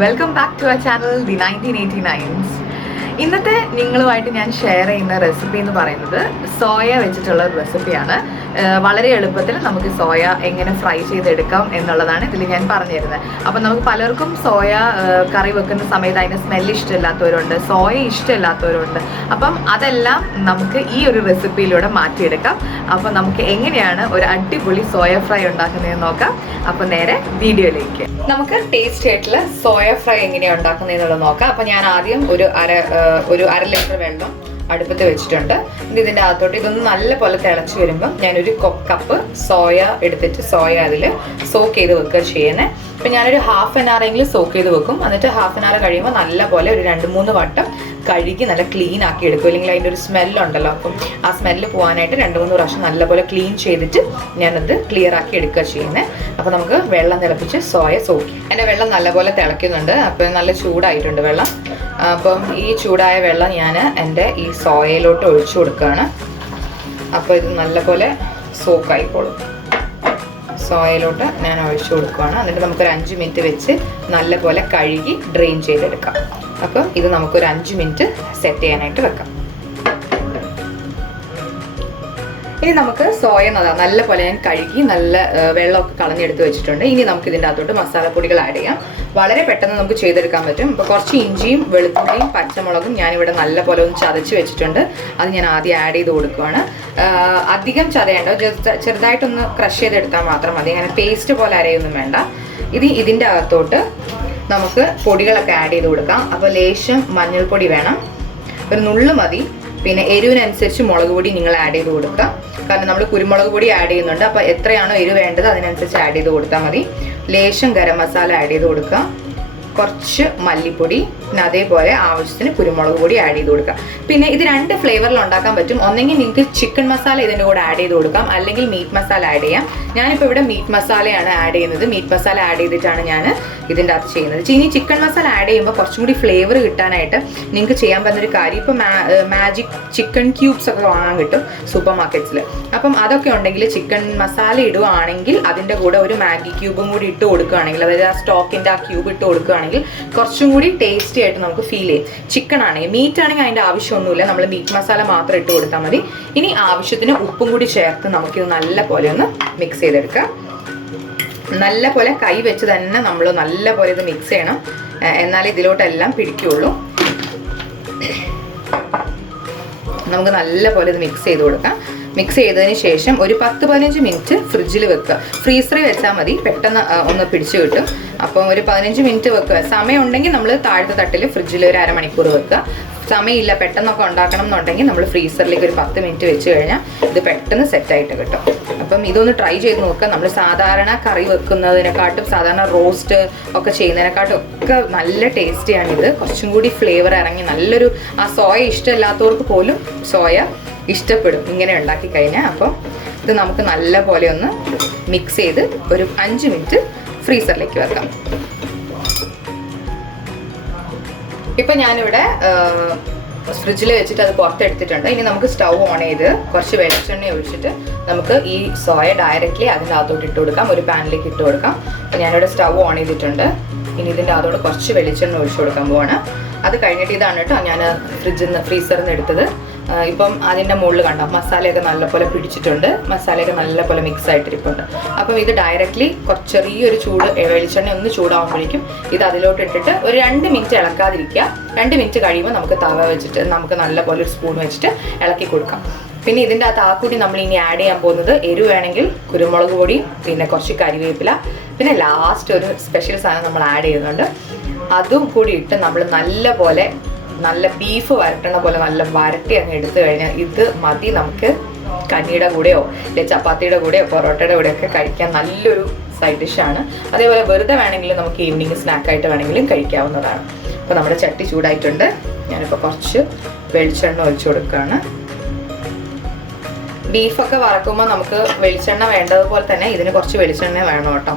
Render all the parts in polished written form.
Welcome back to our channel, The 1989s. ഇന്നത്തെ നിങ്ങളുമായിട്ട് ഞാൻ ഷെയർ ചെയ്യുന്ന റെസിപ്പി എന്ന് പറയുന്നത് സോയ വെച്ചിട്ടുള്ള ഒരു റെസിപ്പിയാണ്. വളരെ എളുപ്പത്തിൽ നമുക്ക് സോയ എങ്ങനെ ഫ്രൈ ചെയ്തെടുക്കാം എന്നുള്ളതാണ് ഇതിൽ ഞാൻ പറഞ്ഞു തരുന്നത്. അപ്പം നമുക്ക് പലർക്കും സോയ കറി വെക്കുന്ന സമയത്ത് അതിൻ്റെ സ്മെല്ല് ഇഷ്ടമില്ലാത്തവരുണ്ട്, സോയ ഇഷ്ടമില്ലാത്തവരുണ്ട്. അപ്പം അതെല്ലാം നമുക്ക് ഈ ഒരു റെസിപ്പിയിലൂടെ മാറ്റിയെടുക്കാം. അപ്പം നമുക്ക് എങ്ങനെയാണ് ഒരു അടിപൊളി സോയ ഫ്രൈ ഉണ്ടാക്കുന്നതെന്ന് നോക്കാം. അപ്പം നേരെ വീഡിയോയിലേക്ക്. നമുക്ക് ടേസ്റ്റ് ആയിട്ടുള്ള സോയ ഫ്രൈ എങ്ങനെയാണ് ഉണ്ടാക്കുന്നതെന്നുള്ളത് നോക്കാം. അപ്പം ഞാൻ ആദ്യം ഒരു അര ലിറ്റർ വെള്ളം അടുപ്പത്ത് വെച്ചിട്ടുണ്ട്. ഇതിൻ്റെ അകത്തോട്ട് ഇതൊന്ന് നല്ല പോലെ തിളച്ച് വരുമ്പം ഞാനൊരു കപ്പ് സോയ എടുത്തിട്ട് സോയ അതിൽ സോക്ക് ചെയ്ത് വെക്കുക ചെയ്യുന്നത്. അപ്പം ഞാനൊരു ഹാഫ് ആൻ അവർ എങ്കിലും സോക്ക് ചെയ്ത് വെക്കും. എന്നിട്ട് ഹാഫ് ആൻ അവർ കഴിയുമ്പോൾ നല്ല പോലെ ഒരു 2-3 വട്ടം കഴുകി നല്ല ക്ലീൻ ആക്കി എടുക്കും. അല്ലെങ്കിൽ അതിൻ്റെ ഒരു സ്മെല്ലുണ്ടല്ലോ, അപ്പം ആ സ്മെല്ല് പോകാനായിട്ട് 2-3 പ്രാവശ്യം നല്ലപോലെ ക്ലീൻ ചെയ്തിട്ട് ഞാനത് ക്ലിയർ ആക്കി എടുക്കുക ചെയ്യുന്നത്. അപ്പോൾ നമുക്ക് വെള്ളം തിളപ്പിച്ച് സോയ സോക്കി. എൻ്റെ വെള്ളം നല്ലപോലെ തിളയ്ക്കുന്നുണ്ട്. അപ്പോൾ നല്ല ചൂടായിട്ടുണ്ട് വെള്ളം. അപ്പം ഈ ചൂടായ വെള്ളം ഞാൻ എൻ്റെ ഈ സോയയിലോട്ട് ഒഴിച്ചു കൊടുക്കുകയാണ്. അപ്പോൾ ഇത് നല്ലപോലെ സോക്കായിക്കോളും. സോയയിലോട്ട് ഞാൻ ഒഴിച്ചു കൊടുക്കുകയാണ്. എന്നിട്ട് നമുക്കൊരു 5 മിനിറ്റ് വെച്ച് നല്ലപോലെ കഴുകി ഡ്രെയിൻ ചെയ്തെടുക്കാം. അപ്പം ഇത് നമുക്കൊരു 5 മിനിറ്റ് സെറ്റ് ചെയ്യാനായിട്ട് വെക്കാം. ഇനി നമുക്ക് സോയ നല്ല പോലെ ഞാൻ കഴുകി നല്ല വെള്ളമൊക്കെ കളഞ്ഞെടുത്ത് വെച്ചിട്ടുണ്ട്. ഇനി നമുക്ക് ഇതിൻ്റെ അകത്തോട്ട് മസാലപ്പൊടികൾ ആഡ് ചെയ്യാം. വളരെ പെട്ടെന്ന് നമുക്ക് ചെയ്തെടുക്കാൻ പറ്റും. ഇപ്പോൾ കുറച്ച് ഇഞ്ചിയും വെളുത്തുള്ളിയും പച്ചമുളകും ഞാനിവിടെ നല്ല പോലെ ഒന്ന് ചതച്ച് വെച്ചിട്ടുണ്ട്. അത് ഞാൻ ആദ്യം ആഡ് ചെയ്ത് കൊടുക്കുകയാണ്. അധികം ചതയേണ്ട, ചെറുതായിട്ടൊന്ന് ക്രഷ് ചെയ്തെടുത്താൽ മാത്രം മതി. അങ്ങനെ പേസ്റ്റ് പോലെ അരയൊന്നും വേണ്ട. ഇതിൻ്റെ അകത്തോട്ട് നമുക്ക് പൊടികളൊക്കെ ആഡ് ചെയ്ത് കൊടുക്കാം. അപ്പോൾ ലേശം മഞ്ഞൾപ്പൊടി വേണം, ഒരു നുള്ളു മതി. പിന്നെ എരിവിനനുസരിച്ച് മുളക് പൊടി നിങ്ങൾ ആഡ് ചെയ്ത് കൊടുക്കുക. കാരണം നമ്മൾ കുരുമുളക് പൊടി ആഡ് ചെയ്യുന്നുണ്ട്. അപ്പോൾ എത്രയാണോ എരിവ് വേണ്ടത് അതിനനുസരിച്ച് ആഡ് ചെയ്ത് കൊടുത്താൽ മതി. ലേശം ഗരം മസാല ആഡ് ചെയ്ത് കൊടുക്കുക, കുറച്ച് മല്ലിപ്പൊടി, പിന്നെ അതേപോലെ ആവശ്യത്തിന് കുരുമുളക് പൊടി ആഡ് ചെയ്ത് കൊടുക്കുക. പിന്നെ ഇത് 2 ഫ്ലേവറിൽ ഉണ്ടാക്കാൻ പറ്റും. ഒന്നെങ്കിൽ നിങ്ങൾക്ക് ചിക്കൻ മസാല ഇതിൻ്റെ കൂടെ ആഡ് ചെയ്ത് കൊടുക്കാം, അല്ലെങ്കിൽ മീറ്റ് മസാല ആഡ് ചെയ്യാം. ഞാനിപ്പോൾ ഇവിടെ മീറ്റ് മസാലയാണ് ആഡ് ചെയ്യുന്നത്. മീറ്റ് മസാല ആഡ് ചെയ്തിട്ടാണ് ഞാൻ ഇതിൻ്റെ അകത്ത് ചെയ്യുന്നത്. ഇനി ചിക്കൻ മസാല ആഡ് ചെയ്യുമ്പോൾ കുറച്ചും കൂടി ഫ്ലേവർ കിട്ടാനായിട്ട് നിങ്ങൾക്ക് ചെയ്യാൻ പറ്റുന്നൊരു കാര്യം, ഇപ്പോൾ മാജിക് ചിക്കൻ ക്യൂബ്സ് ഒക്കെ വാങ്ങാൻ കിട്ടും സൂപ്പർ മാർക്കറ്റ്സിൽ. അപ്പം അതൊക്കെ ഉണ്ടെങ്കിൽ ചിക്കൻ മസാല ഇടുകയാണെങ്കിൽ അതിൻ്റെ കൂടെ ഒരു മാഗി ക്യൂബും കൂടി ഇട്ട് കൊടുക്കുകയാണെങ്കിൽ, അതായത് ആ സ്റ്റോക്കിൻ്റെ ആ ക്യൂബ് ഇട്ട് കൊടുക്കുകയാണെങ്കിൽ കുറച്ചും കൂടി ടേസ്റ്റി ആയിട്ട് നമുക്ക് ഫീൽ ചെയ്യും. ചിക്കൻ ആണെങ്കിൽ, മീറ്റ് ആണെങ്കിൽ അതിൻ്റെ ആവശ്യമൊന്നുമില്ല, നമ്മൾ മീറ്റ് മസാല മാത്രം ഇട്ട് കൊടുത്താൽ മതി. ഇനി ആവശ്യത്തിന് ഉപ്പും കൂടി ചേർത്ത് നമുക്കിത് നല്ല പോലെ ഒന്ന് മിക്സ് ചെയ്തെടുക്കാം. നല്ല പോലെ കൈ വെച്ച് തന്നെ നമ്മൾ നല്ല പോലെ ഇത് മിക്സ് ചെയ്യണം, എന്നാലേ ഇതിലോട്ടെല്ലാം പിടിക്കുകയുള്ളൂ. നമുക്ക് നല്ല പോലെ ഇത് മിക്സ് ചെയ്ത് കൊടുക്കാം. മിക്സ് ചെയ്തതിന് ശേഷം ഒരു 10-15 മിനിറ്റ് ഫ്രിഡ്ജിൽ വെക്കുക. ഫ്രീസറിൽ വെച്ചാൽ മതി, പെട്ടെന്ന് ഒന്ന് പിടിച്ചു കിട്ടും. അപ്പം ഒരു 15 മിനിറ്റ് വെക്കുക. സമയം ഉണ്ടെങ്കിൽ നമ്മൾ താഴത്തെ തട്ടിൽ ഫ്രിഡ്ജിൽ ഒരു അരമണിക്കൂർ വെക്കുക. സമയമില്ല, പെട്ടെന്നൊക്കെ ഉണ്ടാക്കണം എന്നുണ്ടെങ്കിൽ നമ്മൾ ഫ്രീസറിലേക്ക് ഒരു 10 മിനിറ്റ് വെച്ച് കഴിഞ്ഞാൽ ഇത് പെട്ടെന്ന് സെറ്റായിട്ട് കിട്ടും. അപ്പം ഇതൊന്ന് ട്രൈ ചെയ്ത് നോക്കുക. നമ്മൾ സാധാരണ കറി വെക്കുന്നതിനെക്കാട്ടും സാധാരണ റോസ്റ്റ് ഒക്കെ ചെയ്യുന്നതിനെക്കാട്ടും ഒക്കെ നല്ല ടേസ്റ്റിയാണിത്. കുറച്ചും കൂടി ഫ്ലേവർ ഇറങ്ങി നല്ലൊരു, ആ സോയ ഇഷ്ടമില്ലാത്തവർക്ക് പോലും സോയ ഇഷ്ടപ്പെടും ഇങ്ങനെ ഉണ്ടാക്കി കഴിഞ്ഞാൽ. അപ്പം ഇത് നമുക്ക് നല്ല പോലെ ഒന്ന് മിക്സ് ചെയ്ത് ഒരു 5 മിനിറ്റ് ഫ്രീസറിലേക്ക് വെക്കാം. ഇപ്പം ഞാനിവിടെ ഫ്രിഡ്ജിൽ വെച്ചിട്ട് അത് പുറത്തെടുത്തിട്ടുണ്ട്. ഇനി നമുക്ക് സ്റ്റൗ ഓൺ ചെയ്ത് കുറച്ച് വെളിച്ചെണ്ണ ഒഴിച്ചിട്ട് നമുക്ക് ഈ സോയ ഡയറക്റ്റ്ലി അതിൻ്റെ അകത്തോട്ട് ഇട്ട് കൊടുക്കാം. ഒരു പാനിലേക്ക് ഇട്ട് കൊടുക്കാം. അപ്പം ഞാനിവിടെ സ്റ്റൗ ഓൺ ചെയ്തിട്ടുണ്ട്. ഇനി ഇതിൻ്റെ അകത്തോട്ട് കുറച്ച് വെളിച്ചെണ്ണ ഒഴിച്ചു കൊടുക്കാൻ പോവാണ്. അത് കഴിഞ്ഞിട്ട് ഇതാണ് കേട്ടോ ഞാൻ ഫ്രീസറിൽ നിന്ന് എടുത്തത്. ഇപ്പം അതിൻ്റെ മുകളിൽ കണ്ടോ മസാലയൊക്കെ നല്ലപോലെ പിടിച്ചിട്ടുണ്ട്, മസാലയൊക്കെ നല്ലപോലെ മിക്സ് ആയിട്ടിരിപ്പുണ്ട്. അപ്പം ഇത് ഡയറക്റ്റ്ലി കുറച്ച് ചെറിയൊരു ചൂട് വെളിച്ചെണ്ണ ഒന്ന് ചൂടാകുമ്പോഴേക്കും ഇത് അതിലോട്ട് ഇട്ടിട്ട് ഒരു 2 മിനിറ്റ് ഇളക്കാതിരിക്കുക. 2 മിനിറ്റ് കഴിയുമ്പോൾ നമുക്ക് തവ വെച്ചിട്ട് നമുക്ക് നല്ലപോലെ ഒരു സ്പൂൺ വെച്ചിട്ട് ഇളക്കി കൊടുക്കാം. പിന്നെ ഇതിൻ്റെ അകത്ത് ആക്കൂടി നമ്മൾ ഇനി ആഡ് ചെയ്യാൻ പോകുന്നത് എരിവ് വേണമെങ്കിൽ കുരുമുളക് പൊടി, പിന്നെ കുറച്ച് കരിവേപ്പില, പിന്നെ ലാസ്റ്റ് ഒരു സ്പെഷ്യൽ സാധനം നമ്മൾ ആഡ് ചെയ്യുന്നുണ്ട്. അതും കൂടി ഇട്ട് നമ്മൾ നല്ല ബീഫ് വരട്ടണ പോലെ നല്ല വരട്ടി അങ്ങ് എടുത്തു കഴിഞ്ഞാൽ ഇത് മതി. നമുക്ക് കഞ്ഞിയുടെ കൂടെയോ അല്ലെങ്കിൽ ചപ്പാത്തിയുടെ കൂടെയോ പൊറോട്ടയുടെ കൂടെയൊക്കെ കഴിക്കാൻ നല്ലൊരു സൈഡ് ഡിഷാണ്. അതേപോലെ വെറുതെ വേണമെങ്കിലും നമുക്ക് ഈവനിങ് സ്നാക്കായിട്ട് വേണമെങ്കിലും കഴിക്കാവുന്നതാണ്. അപ്പോൾ നമ്മുടെ ചട്ടി ചൂടായിട്ടുണ്ട്. ഞാനിപ്പോൾ കുറച്ച് വെളിച്ചെണ്ണ ഒഴിച്ചു കൊടുക്കുകയാണ്. ബീഫൊക്കെ വറക്കുമ്പോൾ നമുക്ക് വെളിച്ചെണ്ണ വേണ്ടതുപോലെ തന്നെ ഇതിന് കുറച്ച് വെളിച്ചെണ്ണ വേണം കേട്ടോ.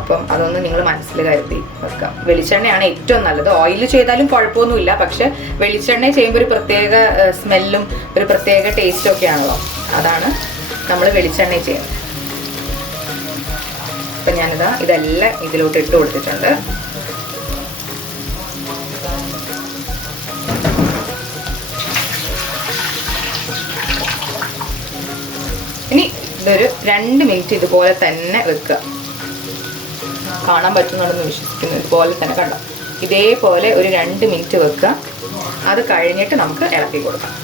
അപ്പം അതൊന്ന് നിങ്ങൾ മനസ്സിൽ കരുതി വെക്കാം. വെളിച്ചെണ്ണയാണ് ഏറ്റവും നല്ലത്. ഓയിൽ ചെയ്താലും കുഴപ്പമൊന്നുമില്ല, പക്ഷെ വെളിച്ചെണ്ണ ചെയ്യുമ്പോൾ ഒരു പ്രത്യേക സ്മെല്ലും ഒരു പ്രത്യേക ടേസ്റ്റും ഒക്കെ ആണല്ലോ, അതാണ് നമ്മൾ വെളിച്ചെണ്ണ ചെയ്യുന്നത്. അപ്പം ഞാനിതാ ഇതെല്ലാം ഇതിലോട്ട് ഇട്ട് കൊടുത്തിട്ടുണ്ട്. ഇതൊരു 2 മിനിറ്റ് ഇതുപോലെ തന്നെ വെക്കുക. കാണാൻ പറ്റുന്നുണ്ടെന്ന് വിശ്വസിക്കുന്നു. ഇതുപോലെ തന്നെ കണ്ടോ, ഇതേപോലെ ഒരു 2 മിനിറ്റ് വെക്കുക. അത് കഴിഞ്ഞിട്ട് നമുക്ക് ഇളക്കി കൊടുക്കാം.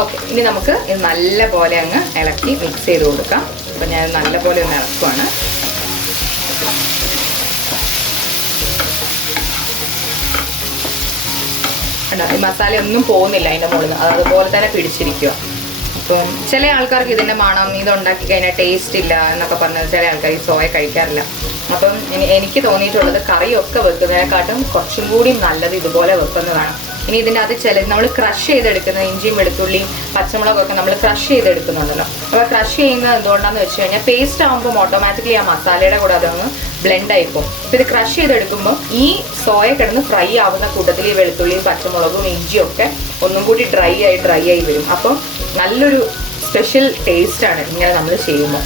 ഓക്കെ, ഇനി നമുക്ക് ഇത് നല്ലപോലെ അങ്ങ് ഇളക്കി മിക്സ് ചെയ്ത് കൊടുക്കാം. അപ്പം ഞാൻ നല്ലപോലെ ഒന്ന് ഇളക്കുവാണ്. കണ്ടോ, ഈ മസാല ഒന്നും പോകുന്നില്ല അതിൻ്റെ മുകളിൽ നിന്ന്, അതുപോലെ തന്നെ പിടിച്ചിരിക്കുക. അപ്പം ചില ആൾക്കാർക്ക് ഇതിൻ്റെ മണം, ഇതുണ്ടാക്കി കഴിഞ്ഞാൽ ടേസ്റ്റ് ഇല്ല എന്നൊക്കെ പറഞ്ഞത് ചില ആൾക്കാർ ഈ സോയ കഴിക്കാറില്ല. അപ്പം എനിക്ക് തോന്നിയിട്ടുള്ളത് കറിയൊക്കെ വെക്കുന്നതിനെക്കാട്ടും കുറച്ചും കൂടി നല്ലത് ഇതുപോലെ വെക്കുന്നതാണ്. ഇനി ഇതിൻ്റെ അത് നമ്മൾ ക്രഷ് ചെയ്തെടുക്കുന്ന ഇഞ്ചിയും വെളുത്തുള്ളിയും പച്ചമുളകൊക്കെ നമ്മൾ ക്രഷ് ചെയ്തെടുക്കുന്നുണ്ടല്ലോ. അപ്പോൾ ക്രഷ് ചെയ്യുന്നത് എന്തുകൊണ്ടാണെന്ന് വെച്ച് കഴിഞ്ഞാൽ പേസ്റ്റ് ആകുമ്പോൾ ഓട്ടോമാറ്റിക്കലി ആ മസാലയുടെ കൂടെ അതൊന്ന് ബ്ലെൻഡ് ആയിപ്പോൾ. അപ്പോൾ ഇത് ക്രഷ് ചെയ്തെടുക്കുമ്പോൾ ഈ സോയ കിടന്ന് ഫ്രൈ ആവുന്ന കൂട്ടത്തിൽ ഈ വെളുത്തുള്ളിയും പച്ചമുളകും ഇഞ്ചിയും ഒക്കെ ഒന്നും കൂടി ഡ്രൈ ആയി വരും. അപ്പം നല്ലൊരു സ്പെഷ്യൽ ടേസ്റ്റാണ് ഇങ്ങനെ നമ്മൾ ചെയ്യുമ്പോൾ.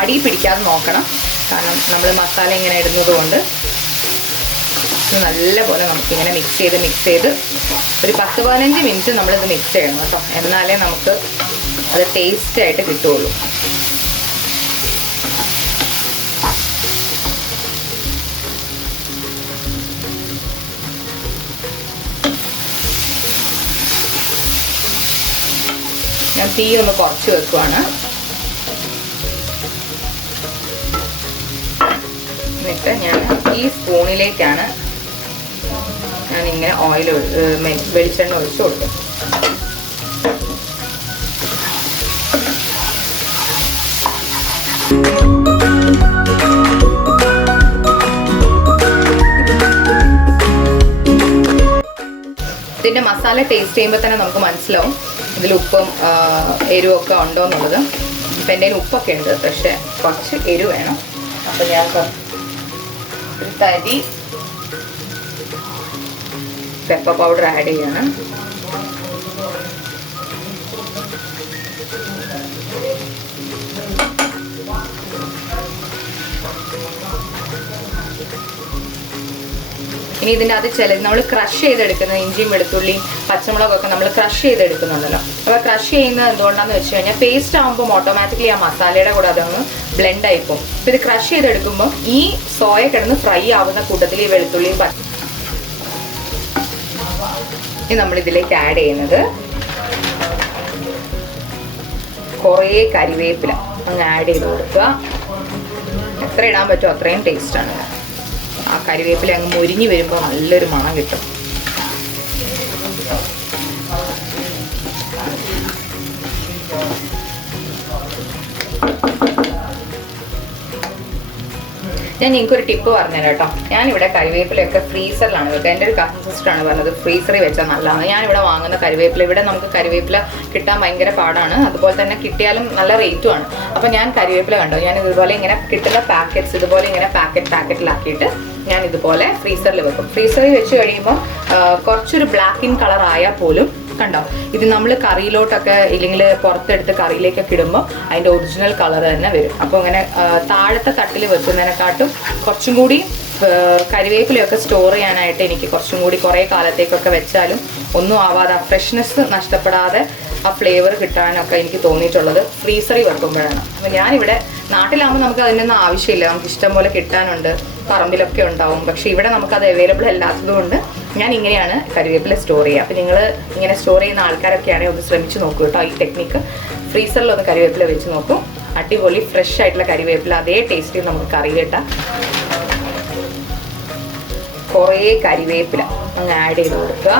അടി പിടിക്കാതെ നോക്കണം, കാരണം നമ്മൾ മസാല ഇങ്ങനെ ഇടുന്നത് കൊണ്ട്. നല്ലപോലെ നമുക്കിങ്ങനെ മിക്സ് ചെയ്ത് ഒരു 10-15 മിനിറ്റ് നമ്മളിത് മിക്സ് ചെയ്യണം കേട്ടോ, എന്നാലേ നമുക്ക് അത് ടേസ്റ്റായിട്ട് കിട്ടുകയുള്ളൂ. ഞാൻ തീ ഒന്ന് കുറച്ച് വെക്കുവാണ്. എന്നിട്ട് ഞാൻ ഈ സ്പൂണിലേക്കാണ് ഞാനിങ്ങനെ വെളിച്ചെണ്ണ ഒഴിച്ച് കൊടുക്കും. ഇതിൻ്റെ മസാല ടേസ്റ്റ് ചെയ്യുമ്പോൾ തന്നെ നമുക്ക് മനസ്സിലാവും ഇതിൽ ഉപ്പും എരിവൊക്കെ ഉണ്ടോ എന്നുള്ളത്. ഇപ്പം എൻ്റെ ഉപ്പൊക്കെ ഉണ്ട്, പക്ഷെ കുറച്ച് എരിവ് വേണം. അപ്പം ഞാൻ ഒരു തരി പെപ്പർ പൗഡർ ആഡ് ചെയ്യണം. ഇനി ഇതിൻ്റെ അത് നമ്മൾ ക്രഷ് ചെയ്തെടുക്കുന്ന ഇഞ്ചിയും വെളുത്തുള്ളിയും പച്ചമുളകൊക്കെ നമ്മൾ ക്രഷ് ചെയ്തെടുക്കുന്നുണ്ടല്ലോ. അപ്പോൾ ക്രഷ് ചെയ്യുന്നത് എന്തുകൊണ്ടാണെന്ന് വെച്ച് കഴിഞ്ഞാൽ പേസ്റ്റ് ആകുമ്പോൾ ഓട്ടോമാറ്റിക്കലി ആ മസാലയുടെ കൂടെ അതൊന്ന് ബ്ലെൻഡ് ആയിപ്പോൾ. അപ്പോൾ ഇത് ക്രഷ് ചെയ്തെടുക്കുമ്പോൾ ഈ സോയ കിടന്ന് ഫ്രൈ ആവുന്ന കൂട്ടത്തിൽ ഈ വെളുത്തുള്ളിയും ഇനി നമ്മളിതിലേക്ക് ആഡ് ചെയ്യുന്നത് കുറേ കരിവേപ്പില അങ്ങ് ആഡ് ചെയ്ത് കൊടുക്കുക. എത്ര ഇടാൻ പറ്റുമോ അത്രയും ടേസ്റ്റാണ്. ആ കരിവേപ്പില അങ്ങ് മുരിഞ്ഞ് വരുമ്പോൾ നല്ലൊരു മണം കിട്ടും. ഞാൻ നിങ്ങൾക്കൊരു ടിപ്പ് പറഞ്ഞുതരാം കേട്ടോ. ഞാനിവിടെ കരിവേപ്പിലയൊക്കെ ഫ്രീസറിലാണ് വെക്കുക. എൻ്റെ ഒരു കസിൻ സിസ്റ്ററാണ് പറഞ്ഞത് ഫ്രീസറിൽ വെച്ചാൽ നല്ലതാണ്. ഞാനിവിടെ വാങ്ങുന്ന കരിവേപ്പില, ഇവിടെ നമുക്ക് കരിവേപ്പില കിട്ടാൻ ഭയങ്കര പാടാണ്, അതുപോലെ തന്നെ കിട്ടിയാലും നല്ല റേറ്റുമാണ്. അപ്പോൾ ഞാൻ കരിവേപ്പില കണ്ടോ, ഞാൻ ഇതുപോലെ ഇങ്ങനെ കിട്ടുന്ന പാക്കറ്റ്സ് ഇതുപോലെ ഇങ്ങനെ പാക്കറ്റിലാക്കിയിട്ട് ഞാൻ ഇതുപോലെ ഫ്രീസറിൽ വെക്കും. ഫ്രീസറിൽ വെച്ച് കഴിയുമ്പോൾ കുറച്ചൊരു ബ്ലാക്ക് ഇൻ കളർ ആയാൽ പോലും കണ്ടോ, ഇത് നമ്മൾ കറിയിലോട്ടൊക്കെ ഇല്ലെങ്കിൽ പുറത്തെടുത്ത് കറിയിലേക്കൊക്കെ ഇടുമ്പോൾ അതിൻ്റെ ഒറിജിനൽ കളർ തന്നെ വരും. അപ്പോൾ ഇങ്ങനെ താഴത്തെ തട്ടിൽ വെക്കുന്നതിനെക്കാട്ടും കുറച്ചും കൂടി കരിവേപ്പിലയൊക്കെ സ്റ്റോർ ചെയ്യാനായിട്ട് എനിക്ക് കുറച്ചും കൂടി കുറേ കാലത്തേക്കൊക്കെ വെച്ചാലും ഒന്നും ആവാതെ ആ ഫ്രഷ്നെസ് നഷ്ടപ്പെടാതെ ആ ഫ്ലേവർ കിട്ടാനൊക്കെ എനിക്ക് തോന്നിയിട്ടുള്ളത് ഫ്രീസറിൽ വെക്കുമ്പോഴാണ്. അപ്പോൾ ഞാനിവിടെ നാട്ടിലാകുമ്പോൾ നമുക്ക് അതിനൊന്നും ആവശ്യമില്ല, നമുക്ക് ഇഷ്ടം പോലെ കിട്ടാനുണ്ട്, പറമ്പിലൊക്കെ ഉണ്ടാവും. പക്ഷേ ഇവിടെ നമുക്കത് അവൈലബിൾ അല്ലാത്തത് കൊണ്ട് ഞാൻ ഇങ്ങനെയാണ് കരിവേപ്പില സ്റ്റോർ ചെയ്യുക. അപ്പോൾ നിങ്ങൾ ഇങ്ങനെ സ്റ്റോർ ചെയ്യുന്ന ആൾക്കാരൊക്കെയാണെങ്കിൽ ഒന്ന് ശ്രമിച്ച് നോക്കൂ കേട്ടോ. ഈ ടെക്നിക്ക് ഫ്രീസറിലൊന്ന് കരിവേപ്പില വെച്ച് നോക്കും, അടിപൊളി ഫ്രഷ് ആയിട്ടുള്ള കരിവേപ്പില അതേ ടേസ്റ്റിൽ നമുക്ക് കറി കിട്ടാം. കുറേ കരിവേപ്പില അങ്ങ് ആഡ് ചെയ്ത് കൊടുക്കുക.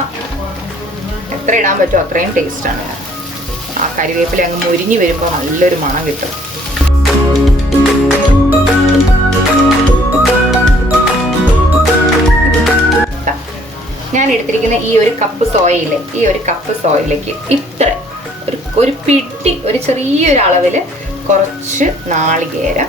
എത്ര ഇടാൻ പറ്റുമോ അത്രയും ടേസ്റ്റാണ്. ആ കരിവേപ്പില അങ്ങ് മുരിഞ്ഞ് വരുമ്പോൾ നല്ലൊരു മണം കിട്ടും. ഞാൻ എടുത്തിരിക്കുന്ന ഈ ഒരു കപ്പ് സോയയില്ലേ, ഈ ഒരു കപ്പ് സോയയിലേക്ക് ഇത്ര ഒരു പിടി, ഒരു ചെറിയൊരു അളവിൽ കുറച്ച് നാളികേരം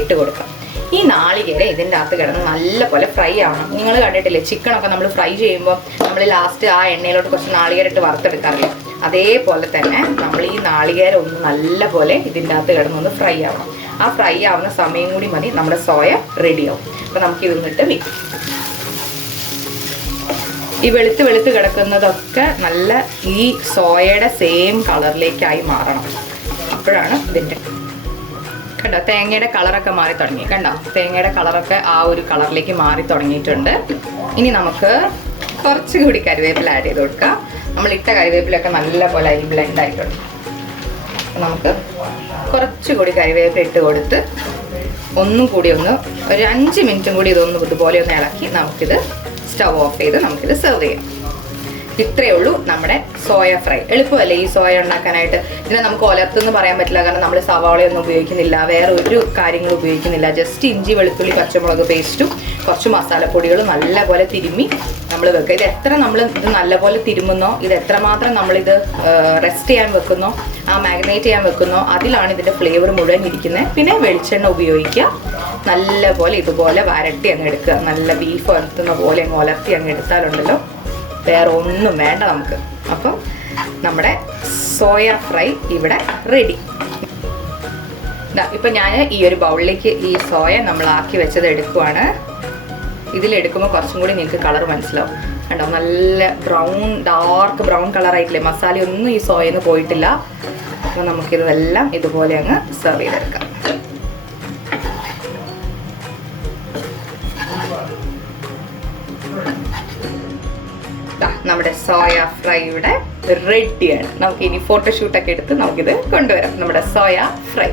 ഇട്ട് കൊടുക്കാം. ഈ നാളികേരം ഇതിൻ്റെ അകത്ത് കിടന്ന് നല്ലപോലെ ഫ്രൈ ആവണം. നിങ്ങൾ കണ്ടിട്ടില്ലേ ചിക്കനൊക്കെ നമ്മൾ ഫ്രൈ ചെയ്യുമ്പോൾ നമ്മൾ ലാസ്റ്റ് ആ എണ്ണയിലോട്ട് കുറച്ച് നാളികേരം ഇട്ട് വറുത്തെടുക്കാറില്ലേ, അതേപോലെ തന്നെ നമ്മൾ ഈ നാളികേരം ഒന്ന് നല്ലപോലെ ഇതിൻ്റെ അകത്ത് കിടന്നൊന്ന് ഫ്രൈ ആവണം. ആ ഫ്രൈ ആവുന്ന സമയം കൂടി മതി നമ്മുടെ സോയ റെഡിയാവും. അപ്പോൾ നമുക്ക് ഇതൊന്നിട്ട് വെക്കും. ഈ വെളുത്ത് കിടക്കുന്നതൊക്കെ നല്ല ഈ സോയയുടെ സെയിം കളറിലേക്കായി മാറണം. അപ്പോഴാണ് ഇതിൻ്റെ കണ്ടോ തേങ്ങയുടെ കളറൊക്കെ മാറി തുടങ്ങി. കണ്ടോ തേങ്ങയുടെ കളറൊക്കെ ആ ഒരു കളറിലേക്ക് മാറി തുടങ്ങിയിട്ടുണ്ട്. ഇനി നമുക്ക് കുറച്ചുകൂടി കരിവേപ്പില ആഡ് ചെയ്ത് കൊടുക്കാം. നമ്മളിട്ട കരിവേപ്പിലൊക്കെ നല്ലപോലെ അതിൽ ബ്ലെൻഡ് ആയിട്ടുണ്ട്. നമുക്ക് കുറച്ചുകൂടി കരിവേപ്പില ഇട്ട് കൊടുത്ത് ഒന്നും കൂടി ഒരു 5 മിനിറ്റും കൂടി ഇതൊന്ന് ഇതുപോലെ ഒന്ന് ഇളക്കി നമുക്കിത് സ്റ്റവ് ഓഫ് ചെയ്ത് നമുക്കിത് സെർവ് ചെയ്യാം. ഇത്രയേ ഉള്ളൂ നമ്മുടെ സോയ ഫ്രൈ. എളുപ്പമല്ലേ ഈ സോയ ഉണ്ടാക്കാനായിട്ട്. ഇതിനെ നമുക്ക് ഒലർത്തെന്ന് പറയാൻ പറ്റില്ല, കാരണം നമ്മൾ സവാളയൊന്നും ഉപയോഗിക്കുന്നില്ല, വേറെ ഒരു കാര്യങ്ങളും ഉപയോഗിക്കുന്നില്ല. ജസ്റ്റ് ഇഞ്ചി വെളുത്തുള്ളി പച്ചമുളക് പേസ്റ്റും കുറച്ച് മസാലപ്പൊടികളും നല്ലപോലെ തിരുമ്മി നമ്മൾ വെക്കുക. ഇത് എത്ര നമ്മൾ ഇത് നല്ലപോലെ തിരുമുന്നോ, ഇത് എത്രമാത്രം നമ്മളിത് റെസ്റ്റ് ചെയ്യാൻ വെക്കുന്നോ, ആ മാഗ്നേറ്റ് ചെയ്യാൻ വെക്കുന്നോ, അതിലാണ് ഇതിൻ്റെ ഫ്ലേവർ മുഴുവൻ ഇരിക്കുന്നത്. പിന്നെ വെളിച്ചെണ്ണ ഉപയോഗിക്കുക. നല്ലപോലെ ഇതുപോലെ വരട്ടി അങ്ങ് എടുക്കുക. നല്ല ബീഫ് വരത്തുന്ന പോലെ അങ്ങ് ഒലർത്തി അങ്ങ് എടുത്താലുണ്ടല്ലോ വേറെ ഒന്നും വേണ്ട നമുക്ക്. അപ്പം നമ്മുടെ സോയ ഫ്രൈ ഇവിടെ റെഡി. ഇപ്പം ഞാൻ ഈ ഒരു ബൗളിലേക്ക് ഈ സോയ നമ്മളാക്കി വെച്ചത് എടുക്കുവാണ്. ഇതിലെടുക്കുമ്പോൾ കുറച്ചും കൂടി നിങ്ങൾക്ക് കളർ മനസ്സിലാവും. കണ്ടോ നല്ല ഡാർക്ക് ബ്രൗൺ കളറായിട്ടില്ലേ, മസാലയൊന്നും ഈ സോയന്ന് പോയിട്ടില്ല. അപ്പം നമുക്കിതെല്ലാം ഇതുപോലെ അങ്ങ് സെർവ് ചെയ്തെടുക്കാം. നമ്മുടെ സോയ ഫ്രൈ ഇവിടെ റെഡിയാണ്. നമുക്ക് ഇനി ഫോട്ടോഷൂട്ടൊക്കെ എടുത്ത് നമുക്കിത് കൊണ്ടുവരാം, നമ്മുടെ സോയ ഫ്രൈ.